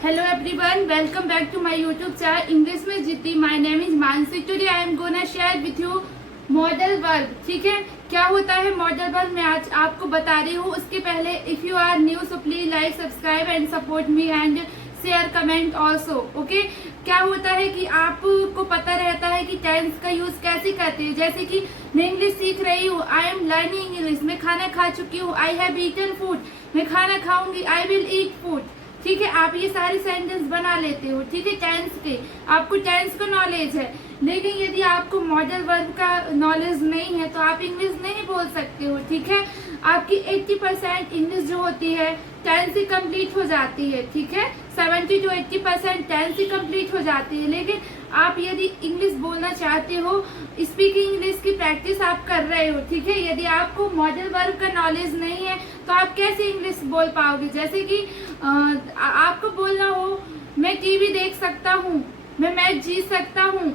Hello everyone, welcome back to my YouTube channel English में जीती. My name is Mansi. Today I am gonna share with you modal verb. ठीक है, क्या होता है modal verb मैं आज आपको बता रही हूँ. उसके पहले if you are new so please like subscribe and support me and share comment also. Okay, क्या होता है कि आपको पता रहता है कि टेंस का यूज कैसे करते हैं. जैसे कि मैं इंग्लिश सीख रही हूँ, आई एम लर्निंग इंग्लिश, मैं खाना खा चुकी हूँ, आई हैव ईटन फूड, मैं खाना खाऊंगी, आई विल ईट फूड. ठीक है, आप ये सारे सेंटेंस बना लेते हो. ठीक है, टेंस के आपको टेंस का नॉलेज है. लेकिन यदि आपको मॉडल वर्ब का नॉलेज नहीं है तो आप इंग्लिश नहीं बोल सकते हो. ठीक है, आपकी 80% इंग्लिश जो होती है टेंस से कंप्लीट हो जाती है. ठीक है, 70 to 80% टेंस से कंप्लीट हो जाती है. लेकिन आप यदि इंग्लिश बोलना चाहते हो, स्पीकिंग इंग्लिश की प्रैक्टिस आप कर रहे हो. ठीक है, यदि आपको मॉडल वर्ब का नॉलेज नहीं है तो आप कैसे इंग्लिश बोल पाओगे. जैसे कि आपको बोलना हो मैं टीवी देख सकता हूँ, मैं मैच जीत सकता हूँ,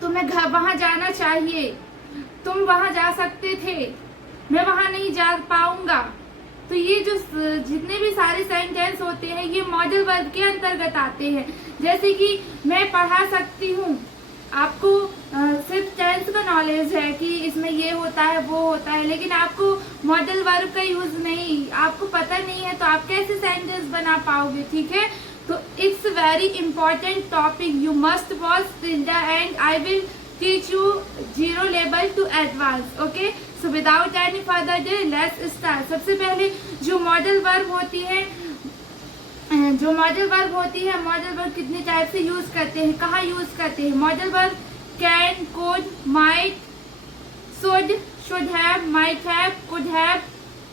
तो मैं घर वहां जाना चाहिए, तुम वहां जा सकते थे, मैं वहां नहीं जा पाऊंगा. तो ये जो जितने भी सारे सेंटेंस होते हैं ये मॉडल वर्ब के अंतर्गत आते हैं. जैसे कि मैं पढ़ा सकती हूँ, आपको सिर्फ टेंस का नॉलेज है कि इसमें ये होता है वो होता है, लेकिन आपको मॉडल वर्ब का यूज नहीं, आपको पता नहीं है तो आप कैसे सेंटेंस बना पाओगे. ठीक है, तो it's very important topic, you must watch till the end. I will teach you zero level to advance. Okay, so without any further delay let's start. सबसे पहले जो मॉडल वर्ब होती है, मॉडल वर्ब कितने टाइप से use करते हैं, कहाँ यूज करते हैं. Modal verb can, could, might, should, should have, might have, could have,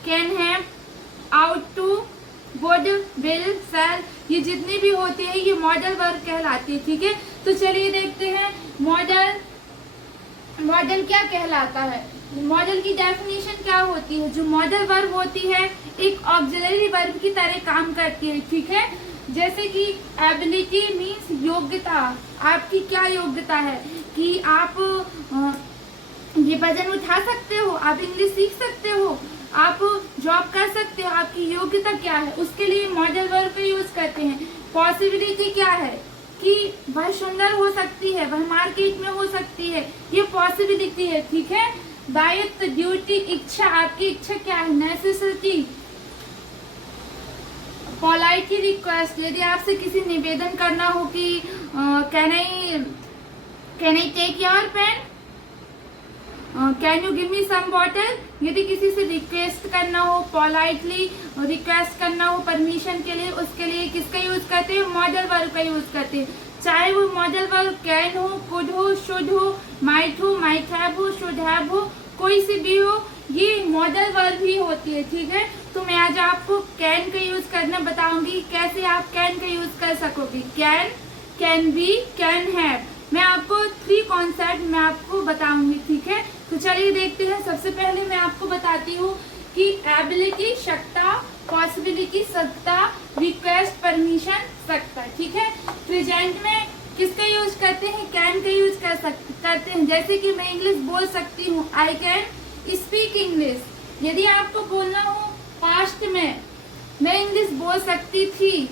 can have, ought to, would, will, shall, ये जितनी भी होती है ये मॉडल वर्ब कहलाती है. ठीक है, तो चलिए देखते हैं मॉडल क्या कहलाता है. मॉडल की डेफिनेशन क्या होती है. जो मॉडल वर्ब होती है एक ऑक्सिलरी वर्ब की तरह काम करती है. ठीक है, जैसे कि एबिलिटी मीन्स योग्यता, आपकी क्या योग्यता है कि आप ये वजन उठा सकते हो, आप इंग्लिश सीख सकते हो, आप जॉब कर सकते हो, आपकी योग्यता क्या है, उसके लिए मॉडल वर्ब का यूज करते हैं. पॉसिबिलिटी क्या है कि वह सुंदर हो सकती है, वह मार्केट में हो सकती है, ये पॉसिबिलिटी है. ठीक है, दायित्व, ड्यूटी, इच्छा, आपकी इच्छा क्या है, नेसेसिटी, पोलाइटली रिक्वेस्ट, यदि आपसे किसी निवेदन करना हो कि can I take your pen, can you give me some bottle, यदि किसी से रिक्वेस्ट करना हो, पोलाइटली रिक्वेस्ट करना हो परमिशन के लिए, उसके लिए किसका यूज करते हैं, मॉडल वर्ब का यूज करते हैं. चाहे वो मॉडल वर्ब कैन हो, कुड हो, शुड हो, माइट हैव हो, शुड हैव हो, कोई सी भी हो, ये मॉडल वर्ब ही होती है. ठीक है, तो मैं आज आपको कैन का यूज करना बताऊंगी, कैसे आप कैन का यूज कर सकोगे. Can, can be, can have, मैं आपको 3 कॉन्सेप्ट मैं आपको बताऊंगी. ठीक है, तो चलिए देखते हैं. सबसे पहले मैं आपको बताती हूँ कि एबिलिटी क्षमता, पॉसिबिलिटी सत्ता, रिक्वेस्ट परमिशन सकता. ठीक है, प्रेजेंट में किसका यूज करते हैं, कैन का यूज करते हैं. जैसे कि मैं इंग्लिश बोल सकती हूँ, आई कैन स्पीक इंग्लिश. यदि आपको बोलना हो पास्ट में, मैं इंग्लिश बोल सकती थी,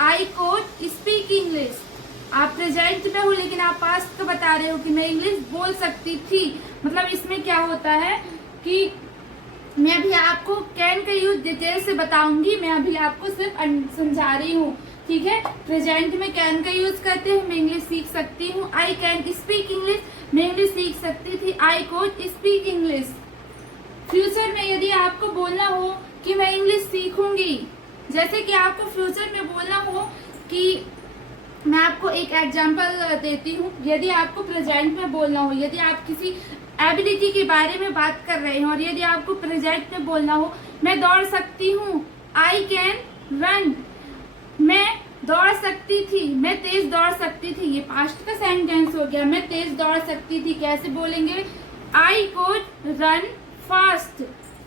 आई कुड स्पीक इंग्लिश. आप प्रेजेंट में हो लेकिन आप पास्ट का बता रहे हो कि मैं इंग्लिश बोल सकती थी. मतलब इसमें क्या होता है कि मैं अभी आपको कैन का यूज डिटेल से बताऊंगी, मैं अभी आपको सिर्फ समझा रही हूँ. ठीक है, प्रेजेंट में कैन का यूज करते हैं, मैं इंग्लिश सीख सकती हूँ, आई कैन स्पीक इंग्लिश, मैं इंग्लिश सीख सकती थी, I could speak English. Future में यदि आपको बोलना हो कि मैं इंग्लिश सीखूंगी, जैसे कि आपको फ्यूचर में बोलना हो कि, मैं आपको एक एग्जांपल देती हूँ. यदि आपको प्रेजेंट में बोलना हो, यदि आप किसी एबिलिटी के बारे में बात कर रहे हैं और यदि आपको प्रेजेंट में बोलना हो, मैं दौड़ सकती हूँ, आई कैन रन, मैं दौड़ सकती थी, मैं तेज दौड़ सकती थी, ये पास्ट का सेंटेंस हो गया. मैं तेज दौड़ सकती थी, कैसे बोलेंगे, आई कुड रन फास्ट.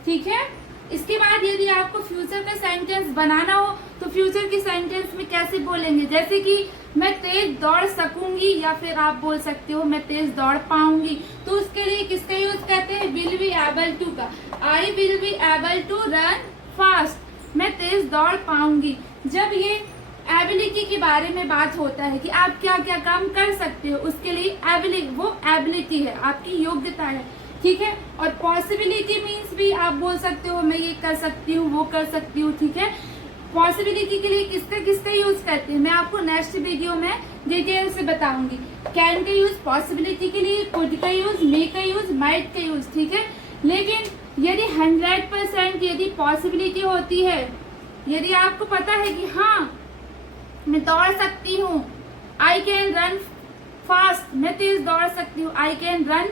ठीक है, इसके बाद यदि आपको फ्यूचर का सेंटेंस बनाना हो तो फ्यूचर के सेंटेंस में कैसे बोलेंगे. जैसे कि मैं तेज दौड़ सकूंगी, या फिर आप बोल सकते हो मैं तेज दौड़ पाऊंगी. तो उसके लिए किसका यूज करते हैं, विल बी एबल टू का. I will be able to run fast, मैं तेज दौड़ पाऊंगी. जब ये एबिलिटी के बारे में बात होता है कि आप क्या क्या काम कर सकते हो, उसके लिए एबिलिटी है, आपकी योग्यता है, ठीक है। और पॉसिबिलिटी मीन्स भी आप बोल सकते हो मैं ये कर सकती हूँ, वो कर सकती हूँ, ठीक है। पॉसिबिलिटी के लिए किसका यूज करते हैं मैं आपको नेक्स्ट वीडियो में डिटेल से बताऊंगी। कैन का यूज पॉसिबिलिटी के लिए, कुड का यूज, मे का यूज, माइट का यूज, ठीक है। लेकिन यदि 100% यदि पॉसिबिलिटी होती है, यदि आपको पता है कि हाँ मैं दौड़ सकती हूँ, आई कैन रन फास्ट, मैं तेज दौड़ सकती हूँ, आई कैन रन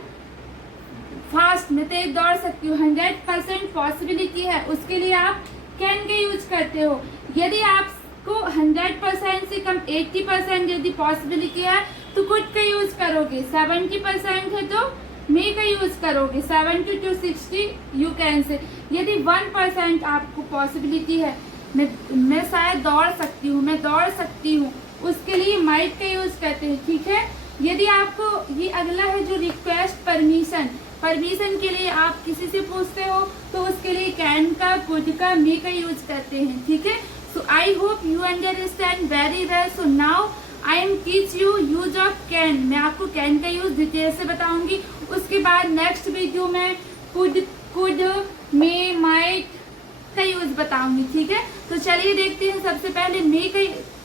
फास्ट, मैं तेज दौड़ सकती हूँ, 100% पॉसिबिलिटी है, उसके लिए आप कैन का यूज करते हो। यदि आपको 100% से कम 80% यदि पॉसिबिलिटी है तो कुड का यूज करोगे, 70% है तो मे का यूज करोगे, 70 to 60 यू कैन से। यदि 1% आपको पॉसिबिलिटी है मैं शायद दौड़ सकती हूँ, मैं दौड़ सकती हूँ, उसके लिए माइट का यूज करते हैं, ठीक है। यदि आपको ये अगला है जो रिक्वेस्ट परमिशन के लिए आप किसी से पूछते हो तो उसके लिए कैन का, कुड का, मे का यूज करते हैं, ठीक है। So I hope you understand very well. So now I am teach you use of can. मैं आपको कैन का यूज डिटेल से बताऊंगी, उसके बाद नेक्स्ट वीडियो में कुड, मे, माइट का यूज बताऊंगी, ठीक है। तो चलिए देखते हैं सबसे पहले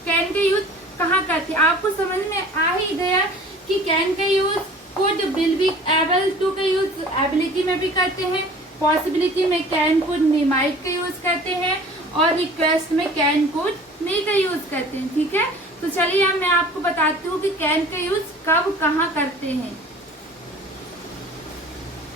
कैन का यूज कहाँ करते हैं। आपको समझ में आ ही गया कि कैन का use could, will be, able to का यूज एबिलिटी में भी करते हैं, पॉसिबिलिटी में कैन, कुड, मे, माइट का यूज करते हैं, और रिक्वेस्ट में कैन, कुड, मे का यूज करते हैं, ठीक है। तो चलिए अब मैं आपको बताती हूँ कि कैन का यूज कब कहाँ करते हैं।